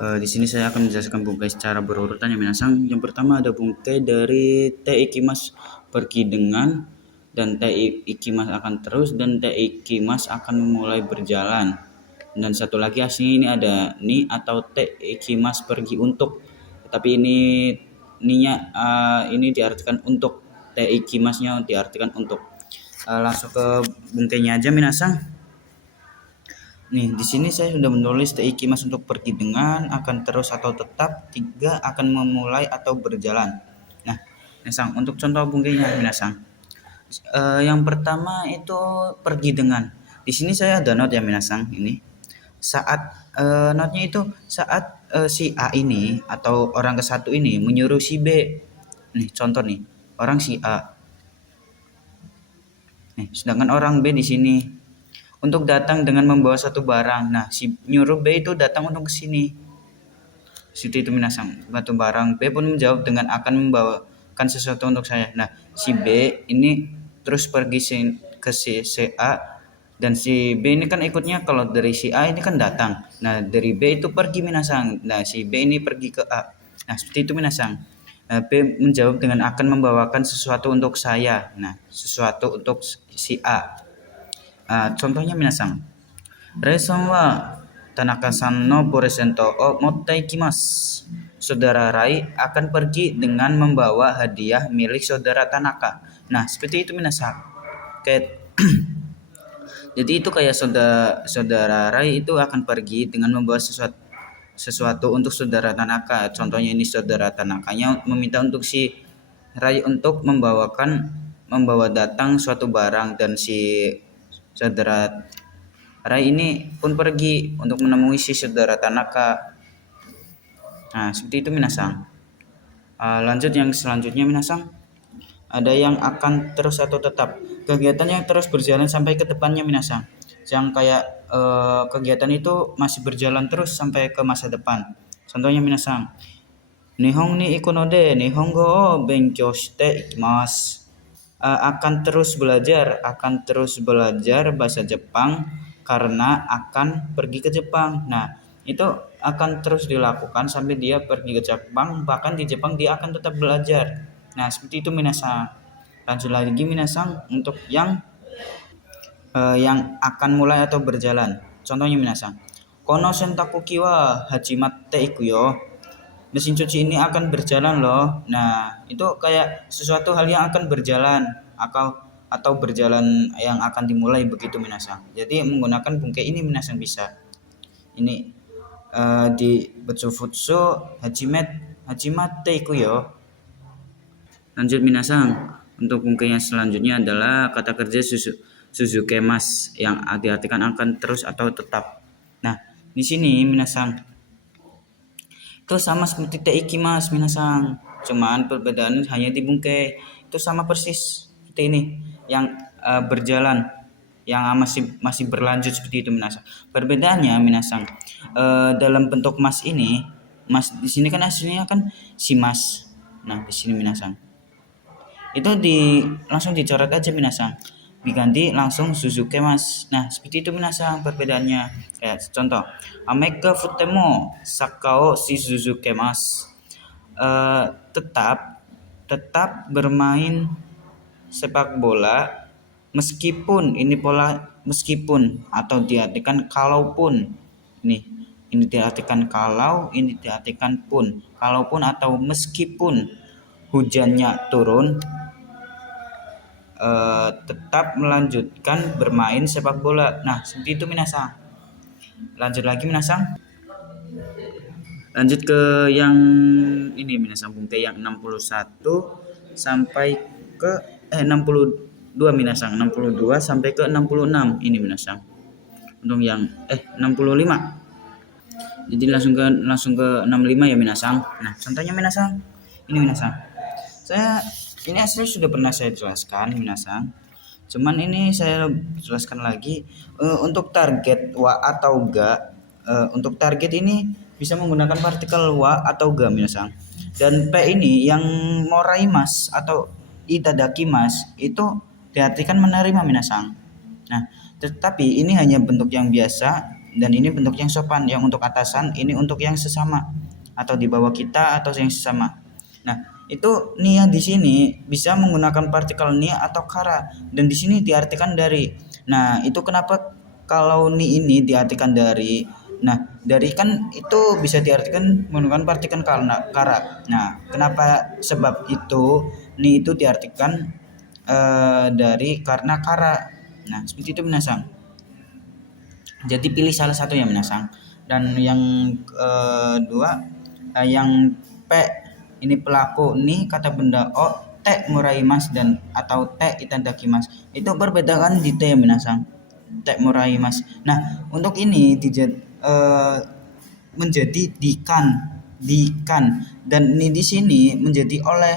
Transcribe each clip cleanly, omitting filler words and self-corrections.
Di sini saya akan menjelaskan bungkai secara berurutan ya minasang. Yang pertama ada bungkai dari T ikimas pergi dengan, dan T ikimas akan terus, dan T ikimas akan mulai berjalan. Dan satu lagi aslinya ini ada ni atau T ikimas pergi untuk. Tapi ini ninya ini diartikan untuk. T ikimasnya diartikan untuk. Langsung ke bungkainya aja minasang. Nih, di sini saya sudah menulis teikimas untuk pergi dengan, akan terus atau tetap, tiga akan memulai atau berjalan. Nah, minasang, untuk contoh bungkainya, minasang. Yang pertama itu pergi dengan. Di sini saya ada note ya, minasang. Ini saat note-nya itu saat si A ini atau orang ke satu ini menyuruh si B. Nih, contoh nih, orang si A. Nih, sedangkan orang B di sini untuk datang dengan membawa satu barang. Nah, si nyuruh B itu datang untuk ke sini. Seperti itu minasang. Satu barang. B pun menjawab dengan akan membawakan sesuatu untuk saya. Nah, si B ini terus pergi ke si A, dan si B ini kan ikutnya, kalau dari si A ini kan datang. Nah, dari B itu pergi minasang. Nah, si B ini pergi ke A. Nah, seperti itu minasang. Nah, B menjawab dengan akan membawakan sesuatu untuk saya. Nah, sesuatu untuk si A. Contohnya minasang. Rai-san wa Tanaka-san no presento o motte ikimasu. Saudara Rai akan pergi dengan membawa hadiah milik saudara Tanaka. Nah, seperti itu minasang. Kayak jadi itu kayak saudara Rai itu akan pergi dengan membawa sesuatu untuk saudara Tanaka. Contohnya ini saudara Tanakanya meminta untuk si Rai untuk membawa datang suatu barang, dan si saudara Rai ini pun pergi untuk menemui si saudara Tanaka. Nah, seperti itu minasang. Lanjut yang selanjutnya minasang. Ada yang akan terus atau tetap. Kegiatan yang terus berjalan sampai ke depannya minasang. Yang kayak kegiatan itu masih berjalan terus sampai ke masa depan. Contohnya minasang. Nihon ni iku no de nihongo o benkyou shite ikimasu. Akan terus belajar bahasa Jepang karena akan pergi ke Jepang. Nah, itu akan terus dilakukan sampai dia pergi ke Jepang, bahkan di Jepang dia akan tetap belajar. Nah, seperti itu minasang. Lanjut lagi minasang untuk yang akan mulai atau berjalan. Contohnya minasang. Kono sentakuki wa hajimatte iku yo. Mesin cuci ini akan berjalan loh. Nah, itu kayak sesuatu hal yang akan berjalan atau berjalan yang akan dimulai, begitu minasang. Jadi menggunakan bungkai ini minasang bisa. Ini di Betsufutsu hajimate iku yo. Lanjut minasang. Untuk bungkai yang selanjutnya adalah kata kerja suzukemas yang diartikan akan terus atau tetap. Nah, di sini minasang itu sama seperti teikimas minasang, cuman perbedaan hanya di bungkai. Itu sama persis seperti ini, yang berjalan, yang masih berlanjut seperti itu minasang. Perbedaannya minasang, dalam bentuk mas ini, mas di sini kan aslinya kan si mas. Nah, di sini minasang itu langsung dicoret aja minasang, diganti langsung Suzuki mas. Nah, seperti itu minasang perbedaannya. Kayak contoh, Ameka futemo sakao si Suzuki mas. Tetap bermain sepak bola meskipun meskipun atau diartikan kalaupun. Ini diartikan kalau, ini diartikan pun. Kalaupun atau meskipun hujannya turun, tetap melanjutkan bermain sepak bola. Nah, seperti itu minasang. Lanjut lagi minasang. Lanjut ke yang ini minasang, bungkai yang 61 sampai ke 62 minasang. 62 sampai ke 66 ini minasang. Untuk yang 65. Jadi langsung ke 65 ya minasang. Nah, contohnya minasang. Ini minasang. Ini asli sudah pernah saya jelaskan minasang. Cuman ini saya jelaskan lagi untuk target wa atau ga. Untuk target ini bisa menggunakan partikel wa atau ga minasang. Dan P ini yang moraimas atau itadakimas itu diartikan menerima minasang. Nah, tetapi ini hanya bentuk yang biasa dan ini bentuk yang sopan. Yang untuk atasan ini untuk yang sesama atau di bawah kita atau yang sesama. Nah, itu nia di sini bisa menggunakan partikel nia atau kara, dan di sini diartikan dari. Nah, itu kenapa kalau ni ini diartikan dari. Nah, dari kan itu bisa diartikan menggunakan partikel kara. Nah, kenapa sebab itu ni itu diartikan dari karena kara. Nah, seperti itu minasang. Jadi pilih salah satu yang minasang. Dan yang kedua, yang P ini pelaku, ni kata benda, O te muraimasu dan atau te itadakimasu. Itu perbedaan di te minasang. Te muraimasu. Nah, untuk ini menjadi dikan dan ini di sini menjadi oleh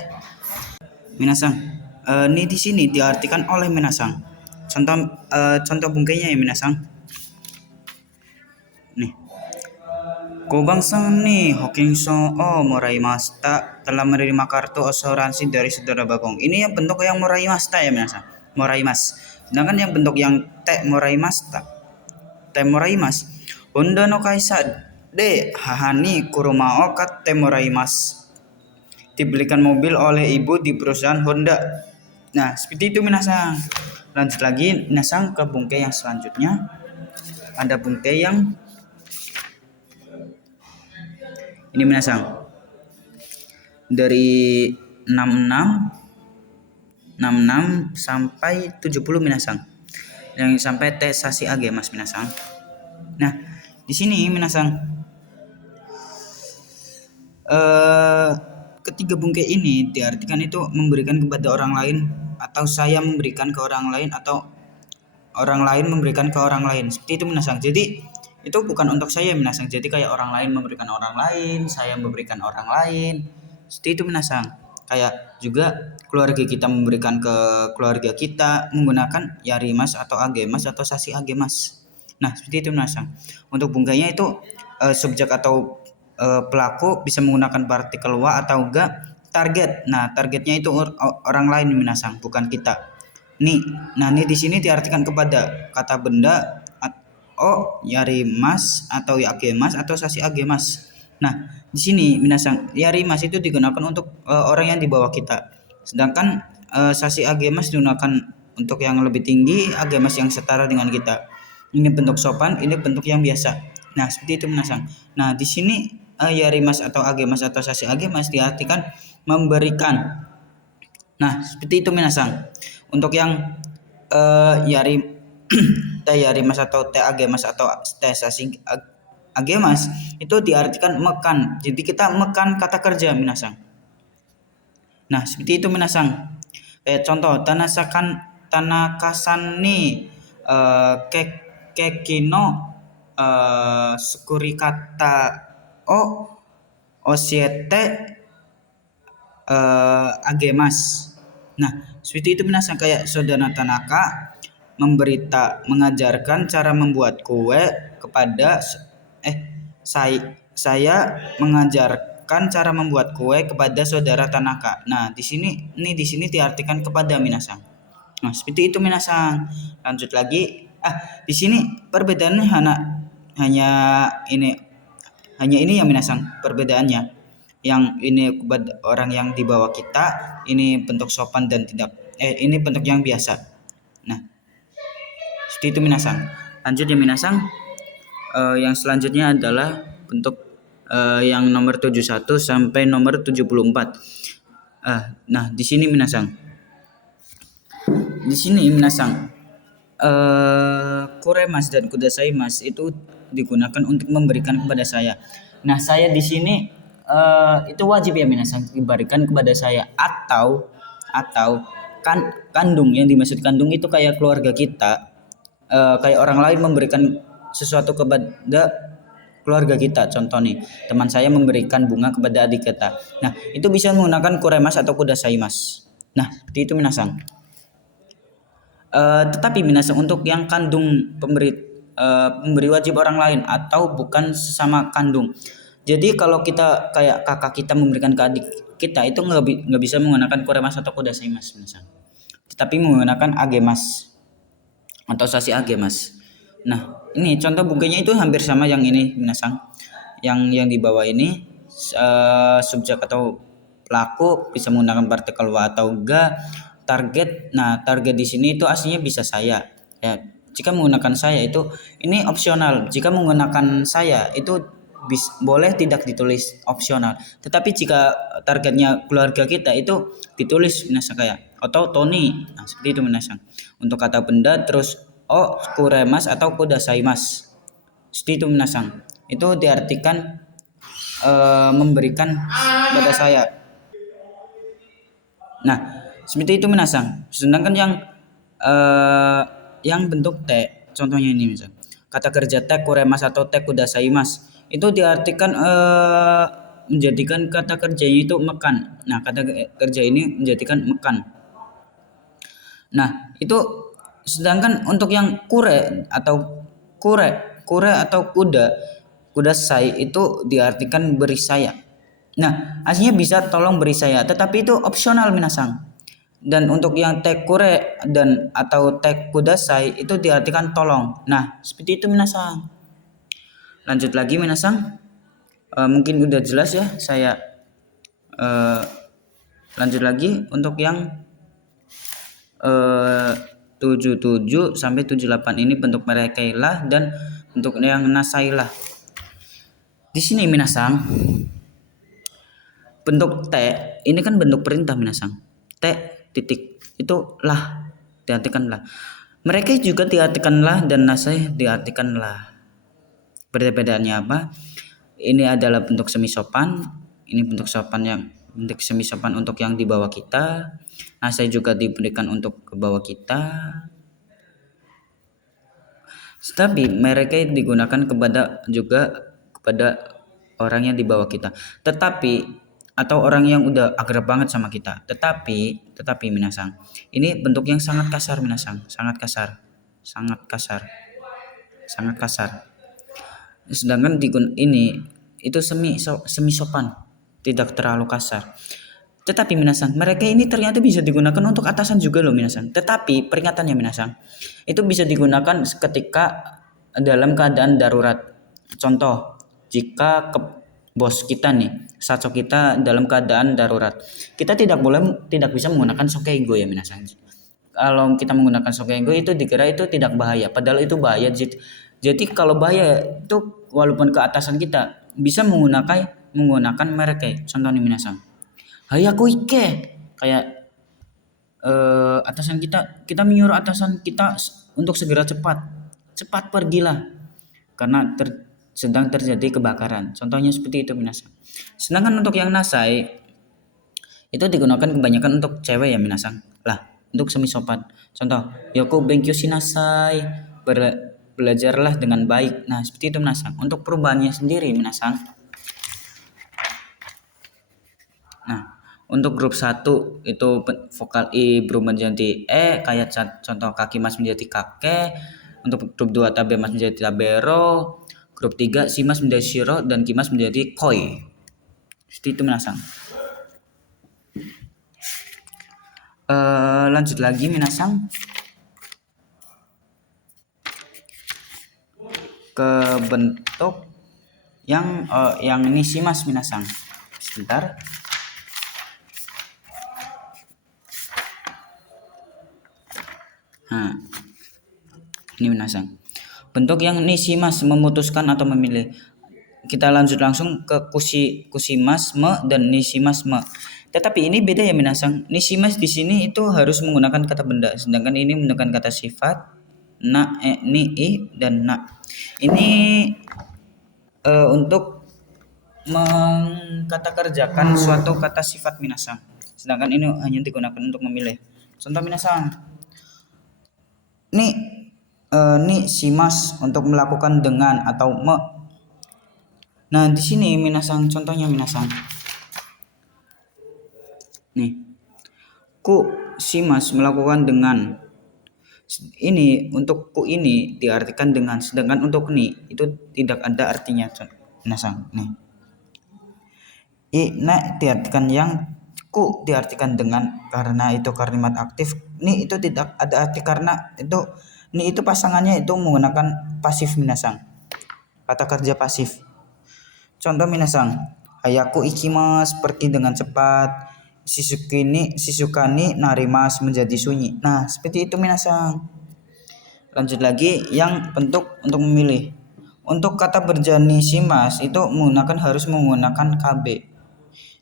minasang. Ini di sini diartikan oleh minasang. Contoh bungkainya ya minasang. Nih. Kobangsang nih Hokinso moraimashita, telah menerima kartu asuransi dari saudara Bagong. Ini yang bentuk yang moraimashita ya minasang. Moraimas. Sedangkan yang bentuk yang te moraimashita. Te moraimas. Honda no kaisa de hahani kurumao kat te moraimas. Dibelikan mobil oleh ibu di perusahaan Honda. Nah, seperti itu minasang. Lanjut lagi minasang ke bungkai yang selanjutnya. Ada bungkai yang ini minasang. Dari 66 sampai 70 minasang. Yang sampai te sasi age mas minasang. Nah, di sini minasang ketiga bungkai ini diartikan itu memberikan kepada orang lain, atau saya memberikan ke orang lain, atau orang lain memberikan ke orang lain. Seperti itu minasang. Jadi itu bukan untuk saya minasang. Jadi kayak orang lain memberikan orang lain, saya memberikan orang lain. Seperti itu minasang. Kayak juga keluarga kita memberikan ke keluarga kita menggunakan yarimas atau agemas atau sasi agemas. Nah, seperti itu minasang. Untuk bungkainya itu subjek atau pelaku bisa menggunakan partikel wa atau ga target. Nah, targetnya itu orang lain minasang, bukan kita. Nih, nah ini di sini diartikan kepada kata benda o yarimas atau yagemas atau sasi agemas. Nah, di sini minasang yarimas itu digunakan untuk orang yang di bawah kita. Sedangkan sasi agemas digunakan untuk yang lebih tinggi, agemas yang setara dengan kita. Ini bentuk sopan, ini bentuk yang biasa. Nah, seperti itu minasang. Nah, di sini yarimas atau agemas atau sasi agemas diartikan memberikan. Nah, seperti itu minasang. Untuk yang te yarimas atau te agemas atau te sasi agemas itu diartikan mekan. Jadi kita mekan kata kerja minasang. Nah, seperti itu minasang. Contoh tanakasan ni kekino sukuri kata o osiete agemas. Nah, seperti itu minasang, kayak saudara Tanaka mengajarkan cara membuat kue kepada saya mengajarkan cara membuat kue kepada saudara Tanaka. Nah, di sini diartikan kepada minasang. Nah, seperti itu minasang. Lanjut lagi. Di sini perbedaannya hanya ini ya minasang perbedaannya. Yang ini kepada orang yang di bawah kita, ini bentuk sopan dan tidak ini bentuk yang biasa. Nah, seperti itu minasang. Lanjut ya minasang. Yang selanjutnya adalah bentuk yang nomor 71 sampai nomor 74. Nah, di sini minasang. Di sini minasang kuremas dan kudasaimas itu digunakan untuk memberikan kepada saya. Nah, saya di sini itu wajib ya minasang diberikan kepada saya, atau kandung. Yang dimaksud kandung itu kayak keluarga kita, kayak orang lain memberikan sesuatu kepada keluarga kita. Contoh nih, teman saya memberikan bunga kepada adik kita. Nah, itu bisa menggunakan kuremas atau kudasaimas. Nah, seperti itu minasang. Tetapi minasang untuk yang kandung pemberi wajib orang lain atau bukan sesama kandung. Jadi kalau kita kayak kakak kita memberikan ke adik kita itu nggak bisa menggunakan kuremas atau kudasaimas minasang. Tetapi menggunakan agemas atau sasi agemas. Nah, Ini contoh buktinya itu hampir sama yang ini minasang. Yang di bawah ini subjek atau pelaku bisa menggunakan partikel wa atau ga. Target, nah target di sini itu aslinya bisa saya. Ya, jika menggunakan saya itu ini opsional. Jika menggunakan saya itu boleh tidak ditulis opsional. Tetapi jika targetnya keluarga kita itu ditulis minasang kayak atau Tony. Nah, seperti itu minasang. Untuk kata benda terus kuremas atau kudasaimas. Seperti itu minasang. Itu diartikan memberikan pada saya. Nah, seperti itu minasang. Sedangkan yang bentuk te, contohnya ini misal. Kata kerja te kuremas atau te kudasaimas itu diartikan menjadikan kata kerjanya itu makan. Nah, kata kerja ini menjadikan makan. Nah, itu sedangkan untuk yang kure atau kuda sai itu diartikan beri saya. Nah, aslinya bisa tolong beri saya, tetapi itu opsional minasang. Dan untuk yang tek kure dan atau tek kudasai itu diartikan tolong. Nah, seperti itu minasang. Lanjut lagi minasang. Mungkin udah jelas ya saya. Lanjut lagi untuk yang 77 sampai 78 ini bentuk merekailah dan bentuk yang nasailah. Di sini minasang bentuk T ini kan bentuk perintah minasang. T titik itu lah diartikan lah. Mereka juga diartikan lah dan nasai diartikan lah. Perbedaannya apa? Ini adalah bentuk semi sopan. Ini bentuk semi sopan untuk yang di bawah kita. Nasai juga diberikan untuk ke bawah kita. Tetapi mereka digunakan kepada orang yang di bawah kita. Tetapi atau orang yang udah akrab banget sama kita. Tetapi minasang, ini bentuk yang sangat kasar minasang, sangat kasar. Sedangkan ini itu semi sopan, tidak terlalu kasar. Tetapi minasang, mereka ini ternyata bisa digunakan untuk atasan juga loh minasang. Tetapi peringatannya minasang, itu bisa digunakan ketika dalam keadaan darurat. Contoh, jika bos kita nih, saco kita dalam keadaan darurat, kita tidak bisa menggunakan sokeigo ya minasang. Kalau kita menggunakan sokeigo itu dikira itu tidak bahaya, padahal itu bahaya. Jadi kalau bahaya itu walaupun ke atasan kita bisa menggunakan mereka. Contoh nih minasang, hayaku ike, kayak atasan kita menyuruh atasan kita untuk segera cepat pergilah karena sedang terjadi kebakaran. Contohnya seperti itu minasang. Sedangkan untuk yang nasai itu digunakan kebanyakan untuk cewek ya minasang. Lah, untuk semi sopan. Contoh, yoko benkyo shinasai, belajarlah dengan baik. Nah, seperti itu minasang. Untuk perubahannya sendiri minasang. Nah, untuk grup 1 itu vokal I berubah menjadi E, kayak contoh kaki mas menjadi kake. Untuk grup 2 tabe mas menjadi tabero. Grup 3 simas menjadi shiro dan kimas menjadi koi. Seperti itu minasang. Lanjut lagi minasang ke bentuk yang ini simas minasang. Sebentar. Nah, ini minasang. Bentuk yang nisimas memutuskan atau memilih. Kita lanjut langsung ke kusimasme dan nisimasme. Tetapi ini beda ya minasang. Nisimas di sini itu harus menggunakan kata benda, sedangkan ini menggunakan kata sifat na, ni, i dan na. Ini untuk mengkatakerjakan suatu kata sifat minasang. Sedangkan ini hanya digunakan untuk memilih. Contoh minasang. Ni simas untuk melakukan dengan atau me. Nah, di sini minasang contohnya minasang. Nih. Ku simas melakukan dengan. Ini untuk ku ini diartikan dengan, sedangkan untuk ni itu tidak ada artinya minasang. Nih. Na diartikan yang, ku diartikan dengan karena itu kalimat aktif. Ni itu tidak ada arti karena itu Ini itu pasangannya itu menggunakan pasif minasang. Kata kerja pasif. Contoh minasang. Hayaku ikimasu, pergi dengan cepat. Shizukani narimasu, menjadi sunyi. Nah, seperti itu minasang. Lanjut lagi yang bentuk untuk memilih. Untuk kata berja nishimasu itu harus menggunakan KB.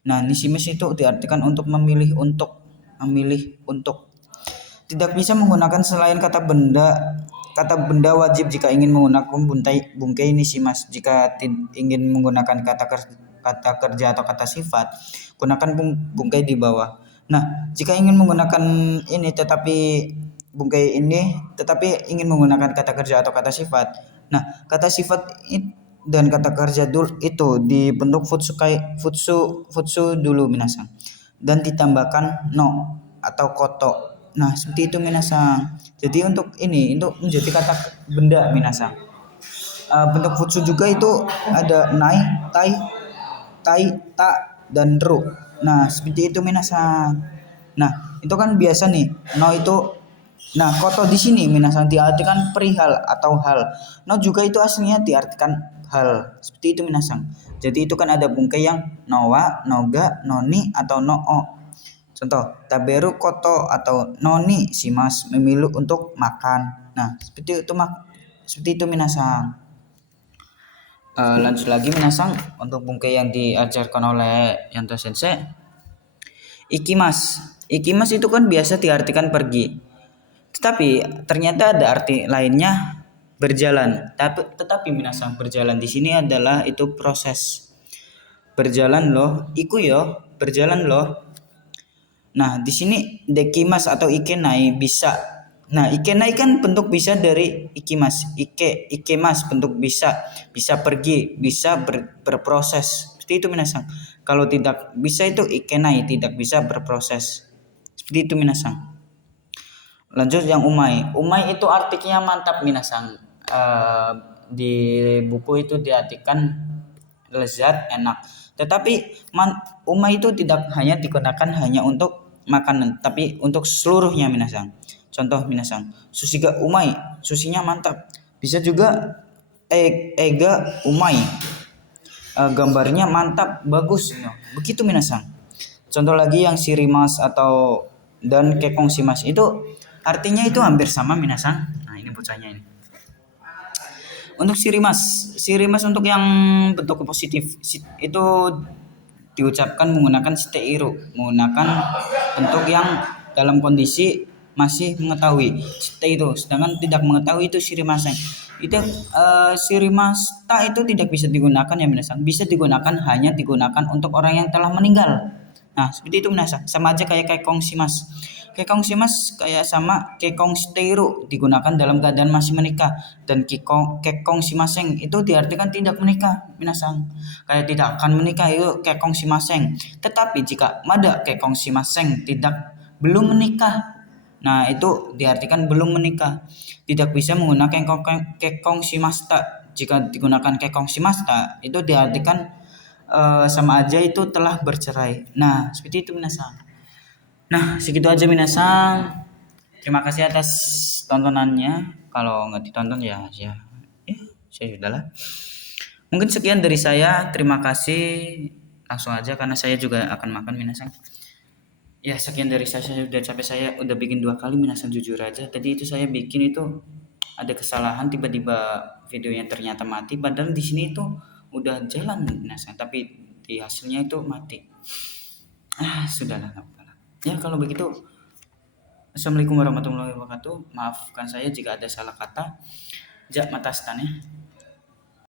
Nah, nishimasu itu diartikan untuk memilih untuk. Tidak bisa menggunakan selain kata benda. Kata benda wajib jika ingin menggunakan bungkai nishimasu. Jika ingin menggunakan kata kerja atau kata sifat, gunakan bungkai di bawah. Nah, jika ingin menggunakan ini tetapi ingin menggunakan kata kerja atau kata sifat. Nah, kata sifat dan kata kerja itu dibentuk futsu dulu minasang, dan ditambahkan no atau koto. Nah, seperti itu minasang. Jadi untuk menjadi kata benda minasang. Bentuk futsu juga itu ada nai, tai, ta, dan ru. Nah, seperti itu minasang. Nah, itu kan biasa nih. No itu. Nah, koto di sini minasang diartikan perihal atau hal. No juga itu aslinya diartikan hal. Seperti itu minasang. Jadi itu kan ada bungkai yang nowa, noga, noni, atau no-o. Contoh, taberu koto atau noni shimasu, memilih untuk makan. Nah, seperti itu minasang. Lanjut lagi minasang untuk bungkai yang diajarkan oleh Yanto Sensei. Ikimas itu kan biasa diartikan pergi. Tetapi ternyata ada arti lainnya, berjalan. Tetapi minasang, berjalan di sini adalah itu proses. Berjalan loh, iku yo, berjalan loh. Nah, di sini dekimas atau ikenai bisa. Nah, ikenai kan bentuk bisa dari ikimas. Ikemas bentuk bisa pergi, bisa berproses. Seperti itu minasang. Kalau tidak bisa itu ikenai, tidak bisa berproses. Seperti itu minasang. Lanjut yang umai. Umai itu artinya mantap minasang. Di buku itu diartikan lezat, enak. Tetapi umai itu tidak hanya digunakan hanya untuk makanan, tapi untuk seluruhnya minasang. Contoh minasang, sushi ga umai, susinya mantap. Bisa juga ega umai, gambarnya mantap, bagus. Begitu minasang. Contoh lagi yang shirimas atau dan kekongsimas itu artinya itu hampir sama minasang. Nah, ini bocahnya ini. Untuk shirimas untuk yang bentuk positif itu diucapkan menggunakan shiteiru, menggunakan bentuk yang dalam kondisi masih mengetahui, shiteiru. Sedangkan tidak mengetahui itu shirimasen. Itu shirimasta itu tidak bisa digunakan ya minasang. Bisa digunakan hanya digunakan untuk orang yang telah meninggal. Nah, seperti itu minasang. Sama aja kayak kekongsimas. Kekongsimas kayak sama kekongshiteiru digunakan dalam keadaan masih menikah, dan kekongsimaseng itu diartikan tidak menikah minasang. Kayak tidak akan menikah itu kekongsimaseng. Tetapi jika mada kekongsimaseng belum menikah, nah itu diartikan belum menikah. Tidak bisa menggunakan kekongsimasta. Jika digunakan kekongsimasta itu diartikan sama aja itu telah bercerai. Nah, seperti itu minasang. Nah, segitu aja minasang. Terima kasih atas tontonannya. Kalau nggak ditonton ya saya sudahlah. Mungkin sekian dari saya. Terima kasih. Langsung aja karena saya juga akan makan minasang. Ya, sekian dari saya sudah capek, saya udah bikin 2 kali minasang, jujur aja. Tadi itu saya bikin itu ada kesalahan, tiba-tiba videonya ternyata mati, padahal di sini itu udah jalan minasang, tapi di hasilnya itu mati. Sudahlah, enggak apa-apa. Ya, kalau begitu Assalamualaikum warahmatullahi wabarakatuh. Maafkan saya jika ada salah kata. Jak matastan ya.